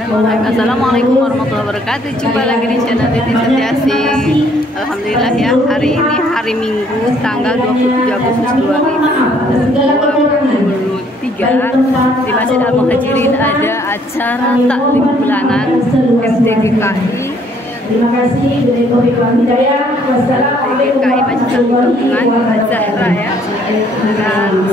Bismillahirrahmanirrahim. Assalamualaikum warahmatullahi wabarakatuh. Jumpa lagi di channel Titi Setiasih. Alhamdulillah ya, hari ini hari Minggu tanggal 27 Agustus 2023 di Masjid Al-Muhajirin ada acara taklim bulanan MTGKI. Terima kasih MTGKI Majelis Gabungan Zahra ya. Dan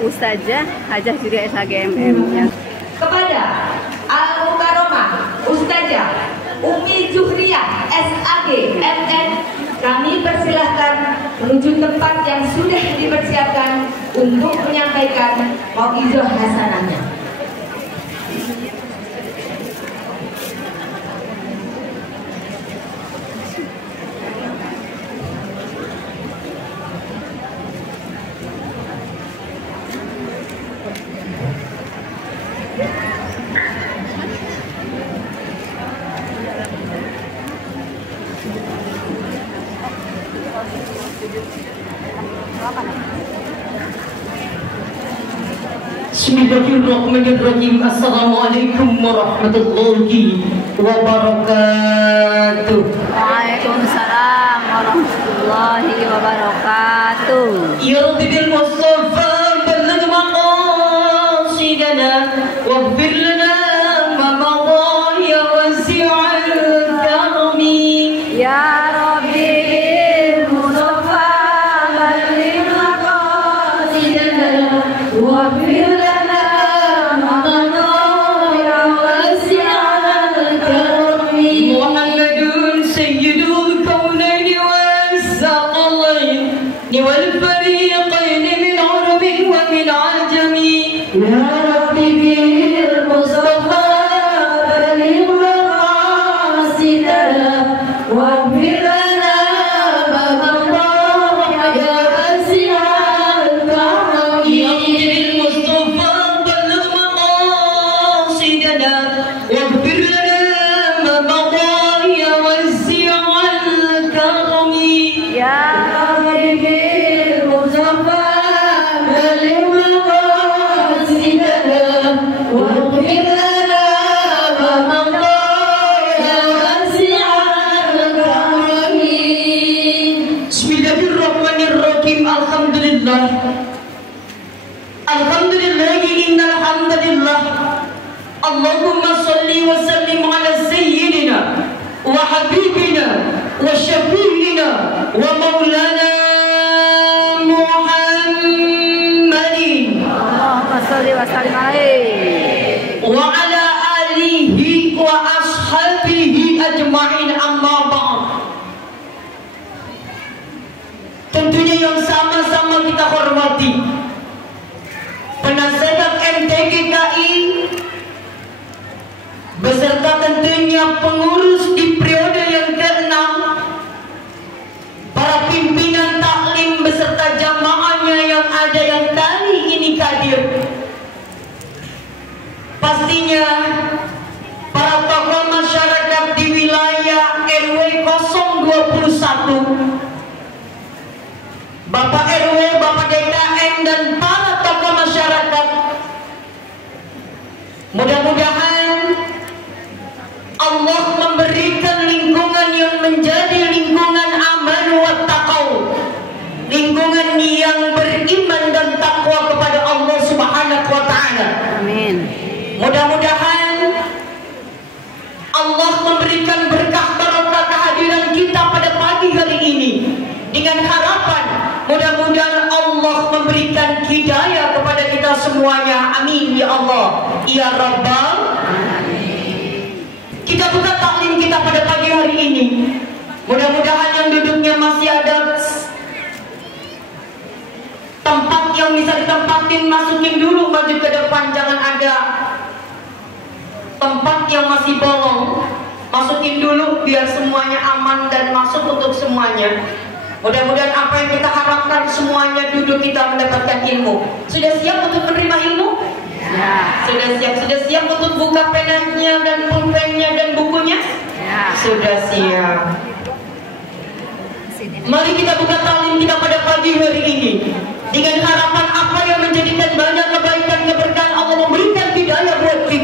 Ustazah Hajah Juria SHGMM ya. kepada Al-Mukarramah Ustazah Umi Zuhriyah SAG MN, kami persilahkan menuju tempat yang sudah dipersiapkan untuk menyampaikan mau'izah hasanahnya. Bismillahirrahmanirrahim. Assalamualaikum warahmatullahi wabarakatuh. Waalaikumsalam warahmatullahi wabarakatuh. Ya Rabbi bil Mustafa balligh maqasidana waghfir lana ma madha ya wasi'al karami. Ya Rabbi bil Mustafa balligh maqasidana waghfir lana ma madha ya wasi'al karami. Muhammadun sayyidul kaunaini was-saqalaini wal fariqaini min arabin wa min ajami. Ya Rabbi bil Mustafa balligh maqasidana waghfir lana ma madha ya wasi'al karami. Ya bil Mustafa balligh maqasidana waghfir lana ma madha ya wasi'al karami. Ya Rabbi bil Mustafa balligh maqasidana waghfir lana ma madha ya wasi'al karami. Bismillahirrahmanirrahim. Alhamdulillah. Alhamdulillahi innal hamdalillah. Allahumma salli wa sallim ala sayyidina wa habibina wa syafi'ina wa maulana Muhammadin Allahumma sholli wa sallim alaihi. wa ala alihi wa ashabihi ajma'in, amma ba'd. Tentunya yang sama-sama kita hormati penasehat MTGKI beserta tentunya pengurus di periode yang ke-6, para pimpinan taklim beserta jamaahnya yang ada yang kali ini hadir. Pastinya para tokoh masyarakat di wilayah RW 021, Bapak RW, Bapak DKM, dan para tokoh masyarakat. Mudah-mudahan Allah memberikan lingkungan yang menjadi lingkungan aman wa taqaw, lingkungan yang beriman dan takwa kepada Allah Subhanahu wa ta'ala. Amin. Mudah-mudahan Allah memberikan berkah barokah kehadiran kita pada pagi hari ini, dengan harapan mudah-mudahan Allah memberikan hidayah kepada kita semuanya. Amin ya Allah ya Rabbal. Kita buka taklim kita pada pagi hari ini. Mudah-mudahan yang duduknya masih ada tempat yang bisa ditempatin, masukin dulu maju ke depan. Jangan ada tempat yang masih bolong, masukin dulu biar semuanya aman dan masuk untuk semuanya. Mudah-mudahan apa yang kita harapkan semuanya duduk kita mendapatkan ilmu. Sudah siap untuk menerima ilmu? Ya. Sudah siap untuk buka penanya dan pulpennya dan bukunya? Ya. Sudah siap. Mari kita buka taklim kita pada pagi hari ini dengan harapan apa yang menjadikan banyak kebaikan keberkahan Allah memberikan hidayah buat kita.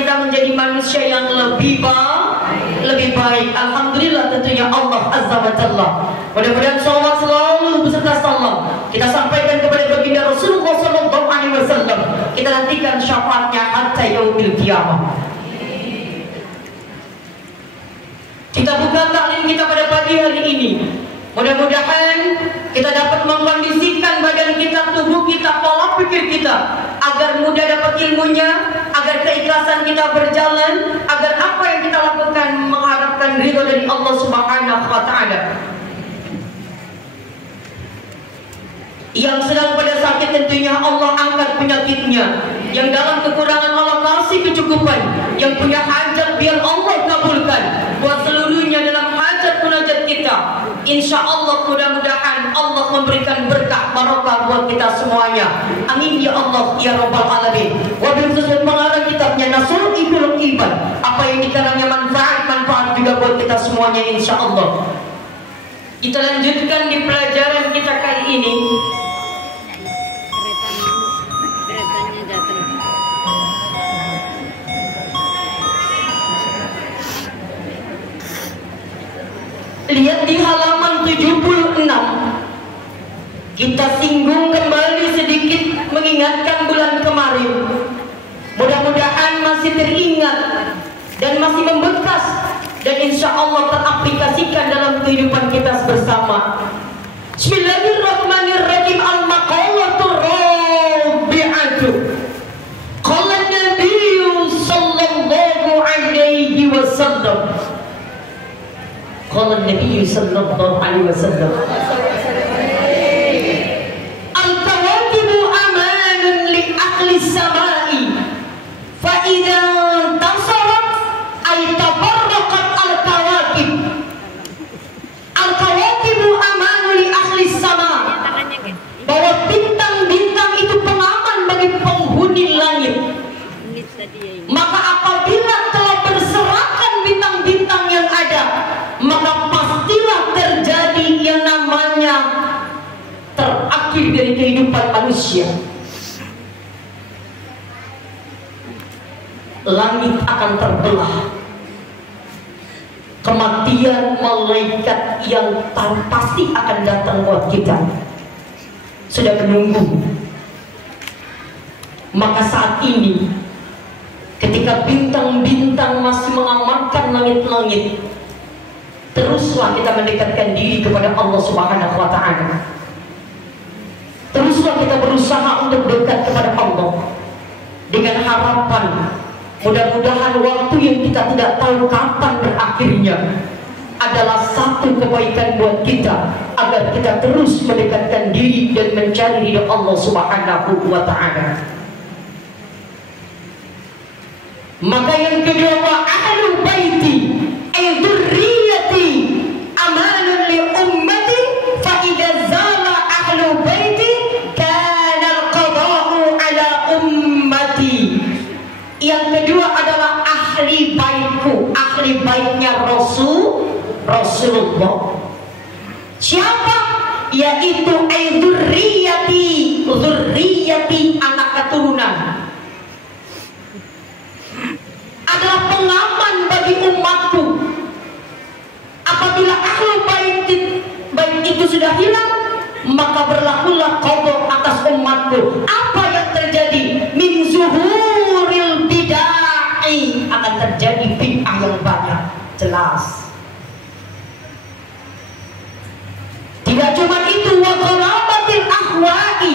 kita menjadi manusia yang lebih baik. Alhamdulillah tentunya Allah Azza wa Jalla. Mudah-mudahan salawat selalu beserta salam kita sampaikan kepada baginda Rasulullah sallallahu alaihi wasallam. Kita nantikan syafaatnya hatta yaumil qiyamah. Kita buka taklim kita pada pagi hari ini. Mudah-mudahan kita dapat mengkondisikan badan kita, tubuh kita, pola pikir kita agar mudah dapat ilmunya, agar keikhlasan kita berjalan, agar apa yang kita lakukan mengharapkan ridho dari Allah Subhanahu wa taala. Yang sedang pada sakit tentunya Allah angkat penyakitnya. Yang dalam kekurangan Allah kasih kecukupan. Yang punya hajat biar Allah kabulkan. Buat seluruhnya dalam hajat munajat kita. Insya Allah mudah-mudahan Allah memberikan berkah barokah buat kita semuanya. Amin ya Allah ya Rabbal Alamin. Wabil khusus pengarang kitabnya Nasrul Ibnul Iban. Apa yang dikarangnya manfaat juga buat kita semuanya insya Allah. Kita lanjutkan di pelajaran kita kali ini. Keretanya jatuh. Lihat di halaman 76. Kita singgung kembali sedikit mengingatkan bulan kemarin. Mudah-mudahan masih teringat dan masih membekas dan insya Allah teraplikasikan dalam kehidupan kita bersama. Bismillahirrahmanirrahim. Al-maqalatur rabi'atu. Qala Nabi sallallahu alaihi wasallam. Qala Nabi sallallahu alaihi wasallam. Al-kawakibu amanun li ahli samai. Fa idza tasarat ay tafarraqat al-kawakib. Al-kawakibu amanun li ahli sama. Bahwa bintang-bintang itu pengaman bagi penghuni langit. Maka apabila telah berserakan bintang-bintang yang ada, maka pastilah terjadi yang namanya terakhir dari kehidupan manusia. Langit akan terbelah. Kematian malaikat yang pasti akan datang buat kita sudah menunggu. Maka saat ini ketika bintang-bintang masih mengamankan langit-langit, teruslah kita mendekatkan diri kepada Allah Subhanahu wa taala. Teruslah kita berusaha untuk dekat kepada Allah dengan harapan mudah-mudahan waktu yang kita tidak tahu kapan berakhirnya adalah satu kebaikan buat kita agar kita terus mendekatkan diri dan mencari ridha Allah Subhanahu wa taala. Maka yang kedua, wa ahlu baiti ay dzurriyyati amanun li ummati fa idza zala ahlu baiti kana al-qada'u ala ummati. Yang kedua adalah ahli baitku, ahli baitnya Rasulullah. Siapa? Yaitu ay dzurriyyati anak keturunan. Adalah pengaman bagi umatku. Apabila ahlu bait itu sudah hilang, maka berlakulah qada atas umatku. Apa yang terjadi? Min zuhuril bid'ah, akan terjadi bid'ah yang banyak. Jelas. Tidak cuma itu, wa ghalabatil ahwa'i,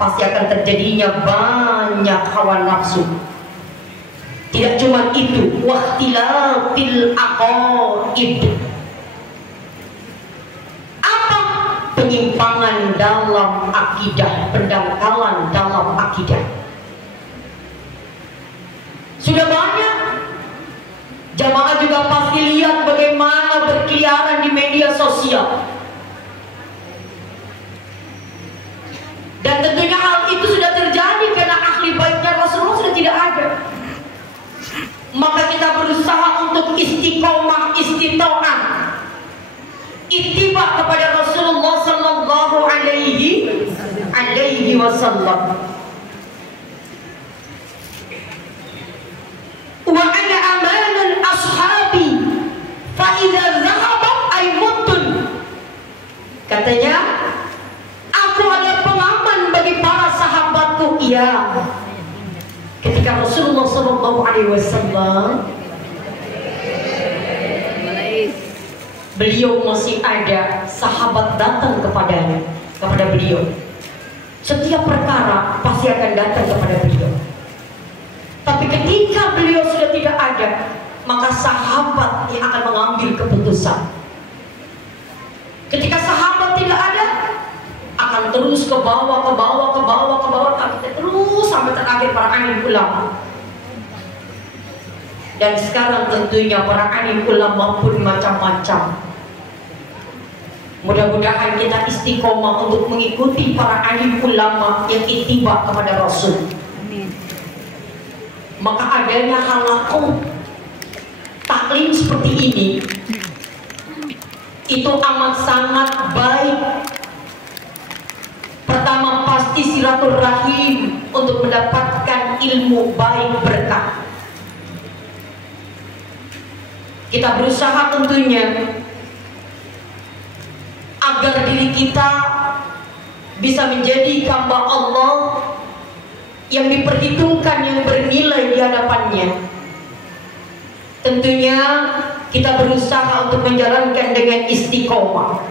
pasti akan terjadinya banyak hawa nafsu. Tidak cuma itu, waqtilafil aqaid. Apa? Penyimpangan dalam akidah, pendangkalan dalam akidah. Sudah banyak. Jamaah juga pasti lihat bagaimana berkeliaran di media sosial. Dan tentunya hal itu sudah terjadi karena ahli baitnya Rasulullah sudah tidak ada. Maka kita berusaha untuk istiqomah, istitoah, ittiba kepada Rasulullah sallallahu alaihi wasallam. Katanya, aku adalah pengaman bagi para sahabatku. Iya. Ketika Rasulullah SAW beliau masih ada, sahabat datang kepada beliau. Setiap perkara pasti akan datang kepada beliau. Tapi ketika beliau sudah tidak ada, maka sahabat yang akan mengambil keputusan. Ketika sahabat tidak ada, akan terus ke bawah, terus sampai terakhir para alim ulama. Dan sekarang tentunya para alim ulama pun macam-macam. Mudah-mudahan kita istiqomah untuk mengikuti para alim ulama yang ittiba kepada Rasul. Amin. Maka adanya halaqah taklim seperti ini itu amat sangat baik. Pertama, pasti silaturahim untuk mendapatkan ilmu baik berkah. Kita berusaha tentunya agar diri kita bisa menjadi hamba Allah yang diperhitungkan, yang bernilai di hadapannya. Tentunya kita berusaha untuk menjalankan dengan istiqomah.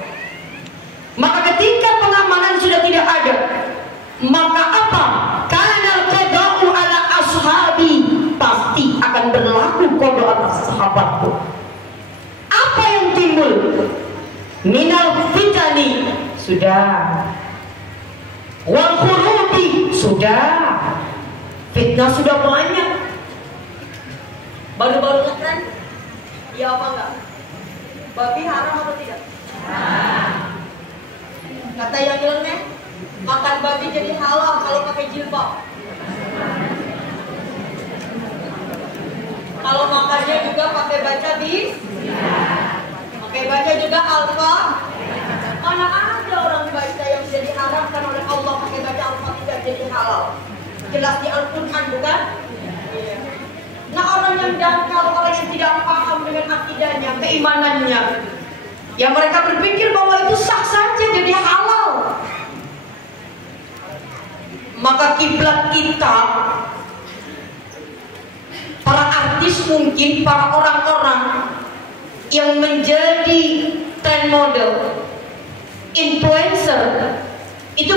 Maka ketika pengamanan sudah tidak ada, maka apa? Kana qada'u ala ashabi, pasti akan berlaku qada atas sahabatku. Apa yang timbul? Minal fitani, sudah. Wal khurubi, sudah. Fitnah sudah banyak. Baru-baru ngetren, iya apa enggak? Babi haram atau tidak? Kata yang nyeleneh, makan babi jadi halal kalau pakai jilbab. Kalau makannya juga pakai baca pakai baca juga alfa. Mana ada orang baca yang jadi haramkan oleh Allah pakai baca alfa tidak jadi halal? Jelas di Al-Quran bukan? Iya. Nah, orang yang dangkal, orang yang tidak paham dengan akidahnya, keimanannya, yang mereka berpikir bahwa itu sah saja jadi halal. Maka kiblat kita, para artis mungkin, para orang-orang yang menjadi trend model, influencer, itu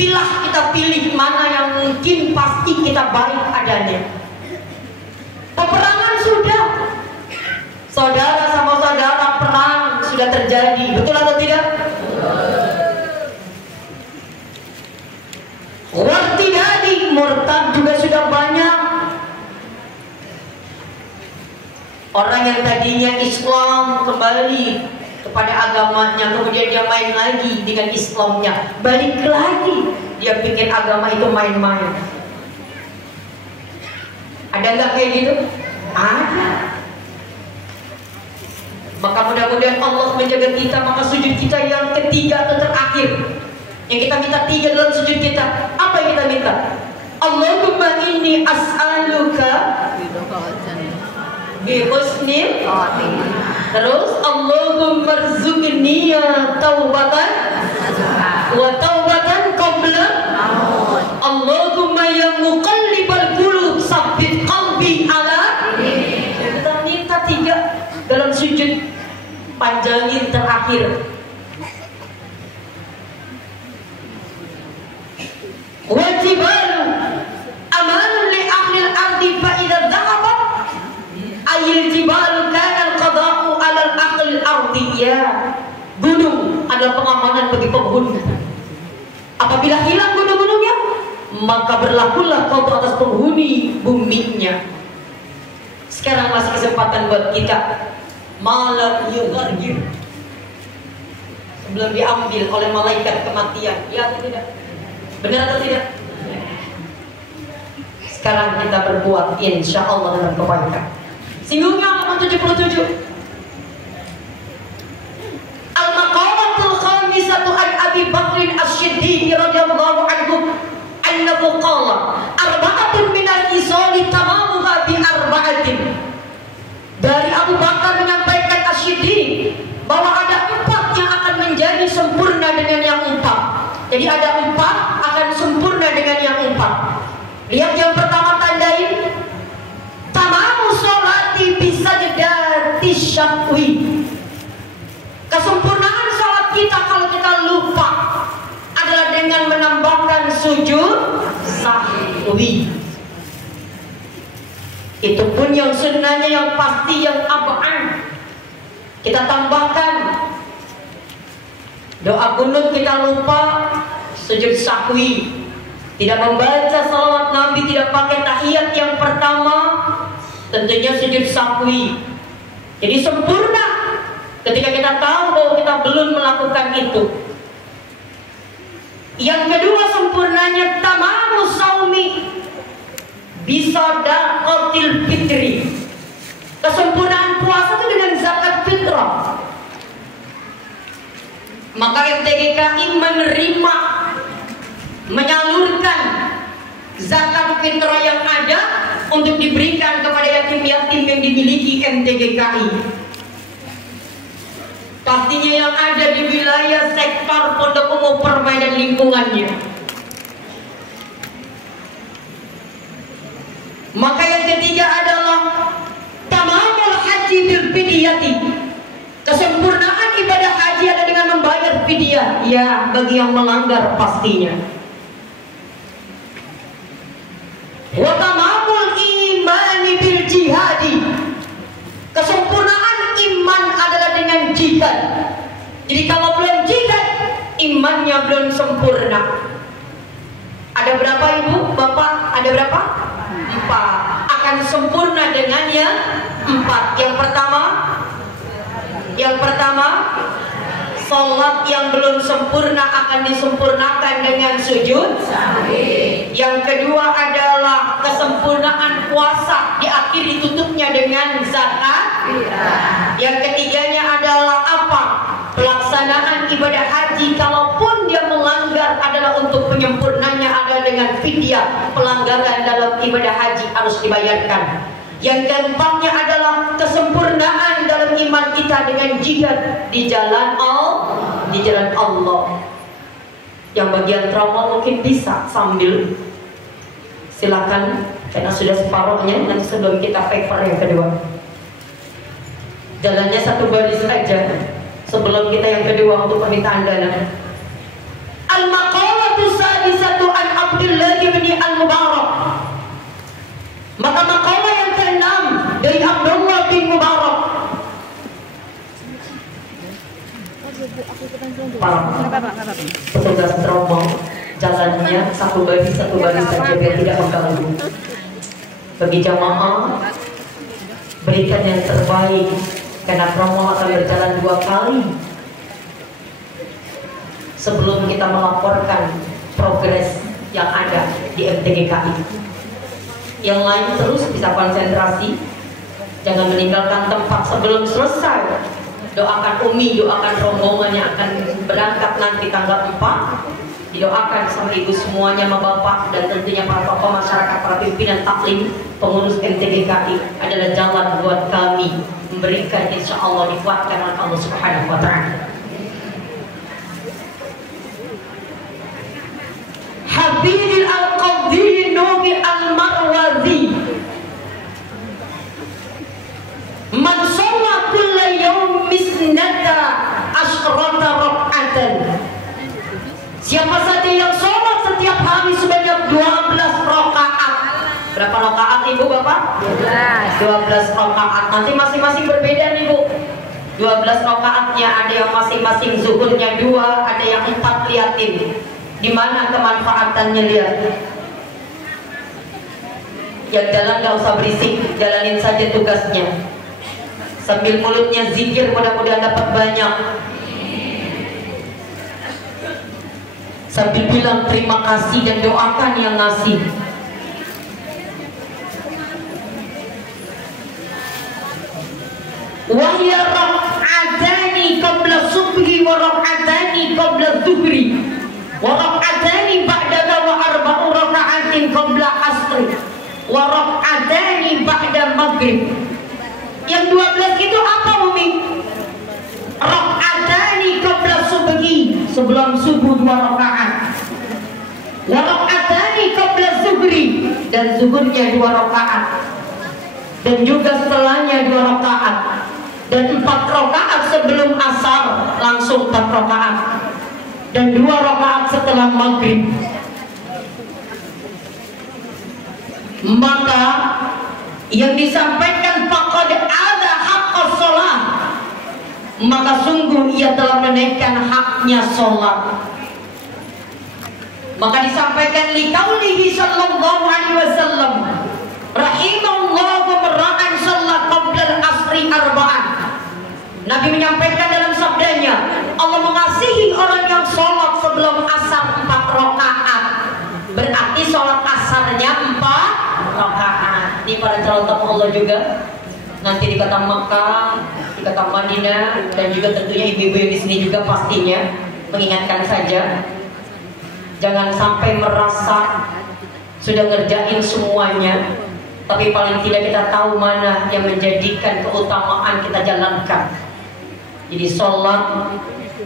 kita pilih mana yang mungkin pasti kita baik adanya. Peperangan sudah, saudara sama saudara perang sudah terjadi, betul atau tidak? Wartidadi, murtad juga sudah banyak. Orang yang tadinya Islam kembali kepada agamanya, kemudian dia main lagi dengan Islamnya, balik lagi, dia pikir agama itu main-main. Ada nggak kayak gitu? Ada. Maka mudah-mudahan Allah menjaga kita. Maka sujud kita yang ketiga atau terakhir, yang kita minta 3 dalam sujud kita, apa yang kita minta? Allahumma inni as'aluka bi husnil khatimah. Terus Allahumma rzuqni taubatan wa taubatan qabla maut. Allahumma ya muqallibal qulub tsabbit qalbi ala dinik. Kita minta 3 dalam sujud panjangin terakhir. Wajibal amal li ahli al-ardi fa idza dhahabat ayil jibal kana al-qada'u 'ala al-ahli al-ardi. Ya, gunung adalah pengamanan bagi penghuni. Apabila hilang gunung-gunungnya, maka berlakulah qada atas penghuni buminya. Sekarang masih kesempatan buat kita malam yughargir sebelum diambil oleh malaikat kematian. Ya atau tidak? Benar atau tidak? Sekarang kita berbuat insya Allah dengan kebaikan. Singgungnya halaman 77. Al-maqamatul khamisatu an Abi Bakrin Asy-Siddiq radhiyallahu anhu annahu qala arba'atun minal isali tamamuha bi arba'atin. Dari Abu Bakar menyampaikan Asy-Siddiq bahwa ada 4 yang akan menjadi sempurna dengan yang 4. Jadi ada 4 akan sempurna dengan yang 4. Lihat yang pertama, tandain tamamu sholati bisajdati syahwi. Kesempurnaan sholat kita kalau kita lupa adalah dengan menambahkan sujud sahwi. Itu pun yang sunnahnya, yang pasti, yang ab'an. Kita tambahkan doa kunut, kita lupa sujud sahwi. Tidak membaca salawat Nabi, tidak pakai tahiyat yang pertama, tentunya sujud sahwi. Jadi sempurna ketika kita tahu bahwa kita belum melakukan itu. Yang kedua sempurnanya tamamu saumi bisadaqatil fitri. Kesempurnaan puasa itu dengan zakat fitrah. Maka MTGKI menerima, menyalurkan zakat fitrah yang ada untuk diberikan kepada yatim-yatim yang dimiliki MTGKI. Pastinya yang ada di wilayah sektor Pondok Umum Permai dan lingkungannya. Maka yang ketiga adalah tamamul haji bil fidyati. Kesempurnaan ibadah haji ada dengan membayar fidyah. Ya, bagi yang melanggar pastinya. Wa tamamul imani bil jihadi. Kesempurnaan iman adalah dengan jihad. Jadi kalau belum jihad, imannya belum sempurna. Ada berapa ibu, bapak? Ada berapa? 4. Akan sempurna dengan yang 4. Yang pertama, sholat yang belum sempurna akan disempurnakan dengan sujud sahwi. Yang kedua adalah kesempurnaan puasa, diakhiri tutupnya dengan zakat. Yang ketiganya adalah apa? Pelaksanaan ibadah haji, kalaupun dia melanggar adalah untuk penyempurnanya adalah dengan fidyah. Pelanggaran dalam ibadah haji harus dibayarkan. Yang keempatnya adalah kesempurnaan dalam iman kita dengan jihad di jalan Allah. Yang bagian trauma mungkin bisa sambil, silakan, karena sudah separuhnya. Nanti sebelum kita paper yang kedua, jalannya satu baris saja sebelum kita yang kedua untuk permintaan dana. Al-maqalatu sadisatu an Abdullah bin Al-Mubarak. Maka makalah yang ke-6 dari Abdullah bin Mubarak. Petugas teropong jalannya satu baris saja biar tidak mengganggu. Bagi jamaah, berikan yang terbaik karena promo akan berjalan 2 kali sebelum kita melaporkan progres yang ada di MTGKI. Yang lain terus bisa konsentrasi, jangan meninggalkan tempat sebelum selesai. Doakan Umi, doakan rombongan yang akan berangkat nanti tanggal 4. Didoakan sama ibu semuanya, sama bapak, dan tentunya para tokoh masyarakat, para pimpinan taklim, pengurus MTGKI adalah jalan buat kami memberikan, insya Allah dikuatkan oleh Allah Subhanahu Wa Taala. Habibul Al-Qadhi Nubi Al-Marwazi, man shalla kulla yawm misnata asyrata rak'atan. Siapa saja yang sholat setiap hari sebanyak 12 rakaat. Berapa rakaat ibu bapak? 12 rakaat. Nanti masing-masing berbeda nih bu. 12 rakaatnya ada yang masing-masing zuhurnya 2, ada yang 4. Liatin di mana kemanfaatannya, lihat. Yang jalan gak usah berisik, jalanin saja tugasnya. Sambil mulutnya zikir, mudah-mudahan dapat banyak. Sambil bilang terima kasih dan doakan yang ngasih. Wahya rak'atani qabla subhi wa rak'atani qabla dhuhri wa rak'atani ba'da wa arba'u rak'atin qabla asri wa rak'atani ba'da maghrib. Yang 12 itu apa Umi? Rak'atani qabla subhi, sebelum subuh 2 rakaat. Wa raka'atani qabla zuhri, dan zuhurnya 2 rakaat. Dan juga setelahnya 2 rakaat. Dan 4 rakaat sebelum asar, langsung 4 rakaat. Dan 2 rakaat setelah maghrib. Maka yang disampaikan faqad ada haqqas shalah, maka sungguh ia telah menaikkan haknya sholat. Maka disampaikan liqaulihi sallallahu alaihi wasallam, rahimallahu mar'an shalla qabla al-asri arba'an. Nabi menyampaikan dalam sabdanya, Allah mengasihi orang yang sholat sebelum asar 4 rakaat. Berarti sholat asarnya 4 rakaat. Ini para calon tamu Allah juga nanti di kota Makkah, di kota Madinah, dan juga tentunya ibu-ibu yang di sini juga pastinya mengingatkan saja, jangan sampai merasa sudah ngerjain semuanya, tapi paling tidak kita tahu mana yang menjadikan keutamaan kita jalankan. Jadi sholat,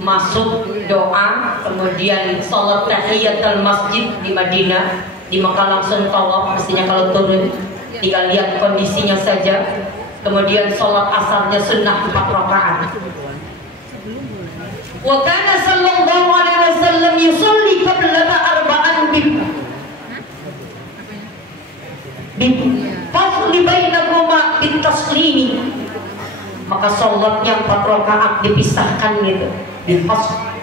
masuk doa, kemudian sholat tahiyatul masjid di Madinah, di Makkah langsung tawaf, mestinya kalau turun tinggal lihat kondisinya saja. Kemudian sholat asarnya sunnah 4 rakaat. Wa kana sallallahu alaihi wasallam yusalli qabla arba'an bi fasli bainahuma bitaslimi. Maka sholatnya 4 rakaat dipisahkan gitu, difasl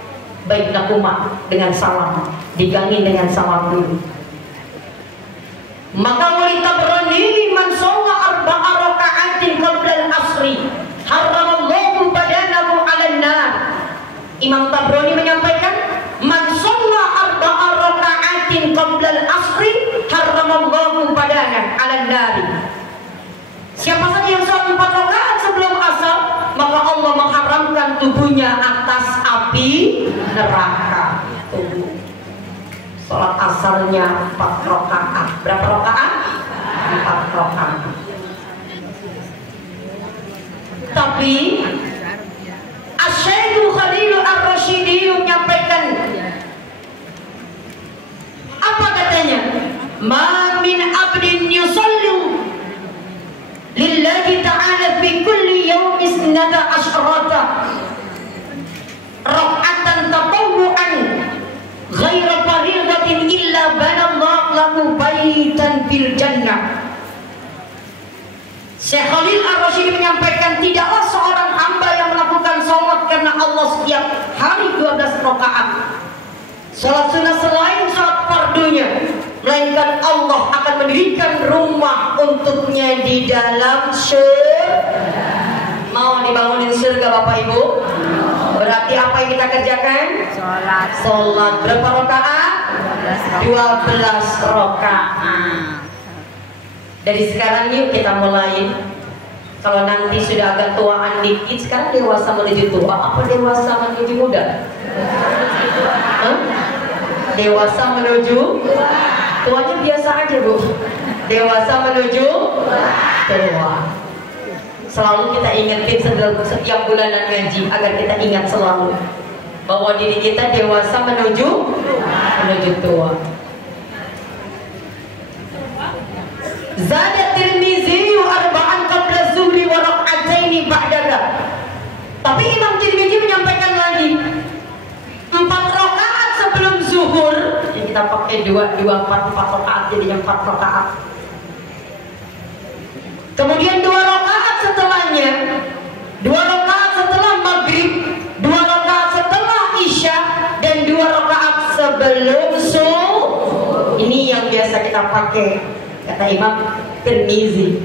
bainahuma dengan salam, digangi dengan salam dulu. Maka wanita berani man sholla arba'a raka'atin qabla al-asri haramallahu badanahu 'alan nar. Imam Tabrani menyampaikan, man sholla arba'a raka'atin qabla al-asri haramallahu badanahu 'alan nar. Siapa saja yang sholat 4 rakaat sebelum asar, maka Allah mengharamkan tubuhnya atas api neraka. Tubuh. Sholat asarnya 4 rakaat. Berapa rakaat? 4 rakaat. Tapi Asy-Syaikh Khalil Ar-Rasyidi menyampaikan, apa katanya? Ma min abdin yusallu lillahi ta'ala fi kulli yawmin isnada asyrata raka'atan tatawwu'an ghaira faridatin illa banallahu lahu baitan fil jannah. Syekh Khalil Ar-Rasyidi menyampaikan, tidaklah seorang hamba yang melakukan sholat karena Allah setiap hari 12 rakaat, sholat sunnah selain sholat fardunya, melainkan Allah akan mendirikan rumah untuknya di dalam surga. Mau dibangunin surga Bapak Ibu? Berarti apa yang kita kerjakan? Sholat berapa rakaat? 12 rakaat. Dari sekarang yuk kita mulai. Kalau nanti sudah agak tuaan dikit, sekarang dewasa menuju tua, apa dewasa menuju muda? Dewasa menuju tuanya biasa aja Bu. Dewasa menuju tua. Selalu kita ingetin setiap bulanan ngaji agar kita ingat selalu bahwa diri kita dewasa menuju tua. Zada Tirmizi arba'an qabla zuhri wa rak'ataini ba'daha. Tapi Imam Tirmizi menyampaikan lagi 4 rakaat sebelum zuhur. Jadi kita pakai 4 rakaat jadi 4 rakaat. Kemudian 2 rakaat setelahnya, 2 rakaat setelah maghrib, 2 rakaat setelah isya, dan 2 rakaat sebelum subuh. Ini yang biasa kita pakai, kata Imam Tirmizi.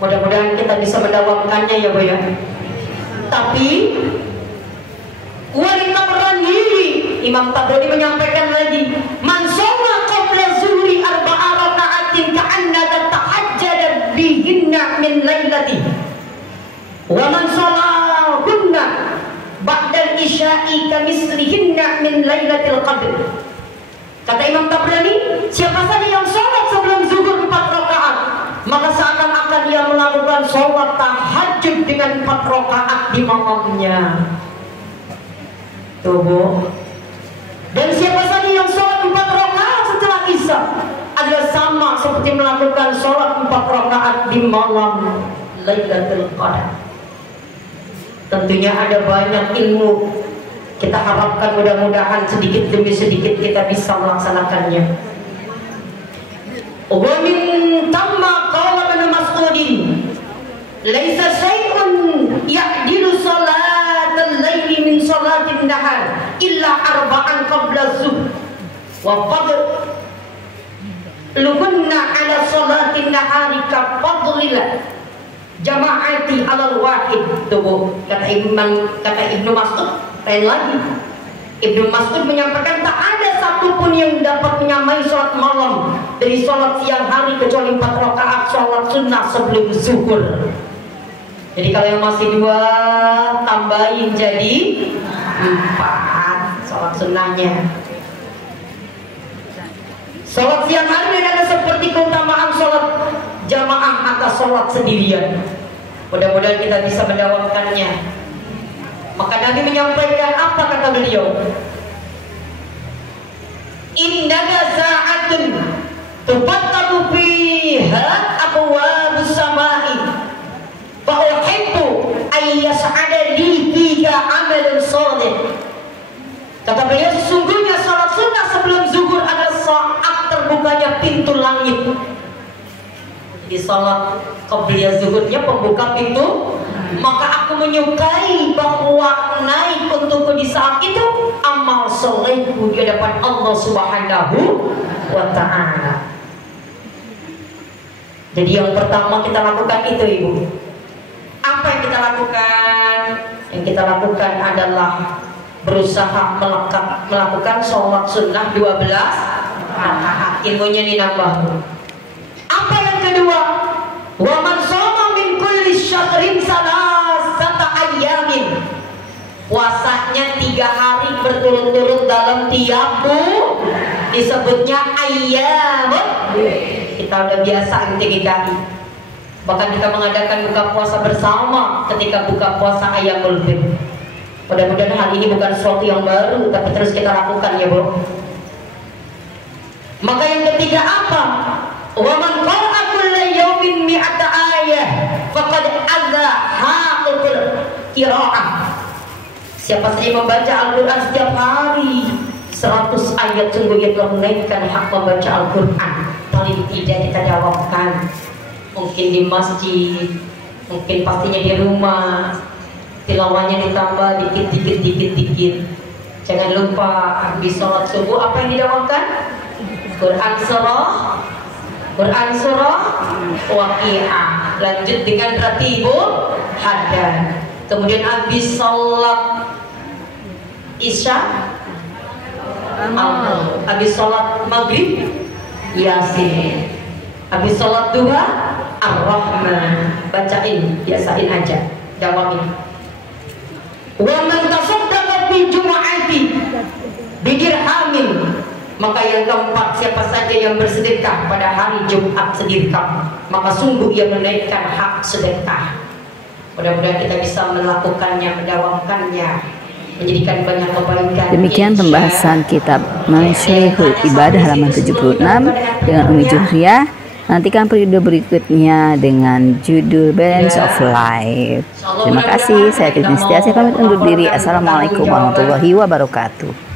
Mudah-mudahan kita bisa mendawamkannya ya Bu ya. Tapi wanita berandiri, Imam Tabrani menyampaikan lagi, man shalla qabla zuhri 4 raka'atin ka'annaka tahajjada bihinna min lailati wa man shallahunna ba'da al-isya'i kamislihinna min lailatul qadr. Kata Imam Tabrani, siapa saja yang sholat sebelum zuhur 4 rakaat, maka seakan-akan dia melakukan sholat tahajud dengan 4 rakaat di malamnya. Tuh Bu, dengan sholat 4 rakaat di malam Lailatul Qadar. Tentunya ada banyak ilmu. Kita harapkan mudah-mudahan sedikit demi sedikit kita bisa melaksanakannya. Wa min tamma qala Ibnu Mas'udin, laisa syai'un ya'dilu salatal laili min salatin nahar illa arba'an qabla zuhr wa fadluhunna ala salatin nahari ka fadlil jama'ati alal wahid. Tuh kata Ibnu Mas'ud. Lain lagi, Ibnu Mas'ud menyampaikan tak ada satupun yang dapat menyamai sholat malam dari sholat siang hari kecuali 4 rakaat sholat sunnah sebelum zuhur. Jadi kalau yang masih 2 tambahin jadi 4 sholat sunnahnya. Sholat siang hari ada seperti keutamaan sholat jamaah atau sholat sendirian. Mudah-mudahan kita bisa mendawamkannya. Maka Nabi menyampaikan apa kata beliau? Innaka sa'atun tufattahu fiha abwabus samai fa uhibbu ay yas'ada li fiha amalun shalih. Kata beliau, sesungguhnya salat sunnah sebelum zuhur adalah saat terbukanya pintu langit. Di salat qabliyah zuhurnya pembuka pintu. Maka aku menyukai bahwa naik untukku di saat itu amal solehku di hadapan Allah Subhanahu wa Ta'ala. Jadi yang pertama kita lakukan itu, Ibu. Apa yang kita lakukan? Yang kita lakukan adalah berusaha melakukan sholat sunnah 12 rakaat. Ilmunya dinambah. Apa yang kedua? Wa man shoma min kulli syahrin salasata ayyamin. Puasanya 3 hari berturut-turut dalam tiap bulan disebutnya ayyam. Kita udah biasa GKI. Bahkan kita mengadakan buka puasa bersama ketika buka puasa Ayyamul Bid. Mudah-mudahan hal ini bukan sesuatu yang baru, tapi terus kita lakukan ya, Bu. Maka yang ketiga apa? Wa man qara'a kulla yawmin mi'ata ayah faqad adza haqul qira'ah. Siapa saja membaca Al-Quran setiap hari 100 ayat, sungguh ia telah menaikkan hak membaca Al-Quran. Paling tidak kita jawabkan, mungkin di masjid, mungkin pastinya di rumah, tilawahnya ditambah dikit. Jangan lupa habis sholat subuh apa yang didawamkan? Quran surah Waqiah. Lanjut dengan ratibul hadan. Kemudian habis sholat Isya, habis sholat Maghrib Yasin, habis sholat duha Ar-Rahman. Bacain, biasain aja, jawabin. Wa man tasaddaqa fi jumu'ati bidirhamin. Maka yang keempat, siapa saja yang bersedekah pada hari Jumat sedekah, maka sungguh ia menaikkan hak sedekah. Mudah-mudahan kita bisa melakukannya, mendawamkannya, menjadikan banyak kebaikan. Demikian pembahasan kitab Masyaykhul Ibadah halaman 76 dengan Umi Juhriyah. Nantikan periode berikutnya dengan judul Balance of Life. Terima kasih, saya Titi Setiasih pamit undur diri. Assalamualaikum warahmatullahi wabarakatuh.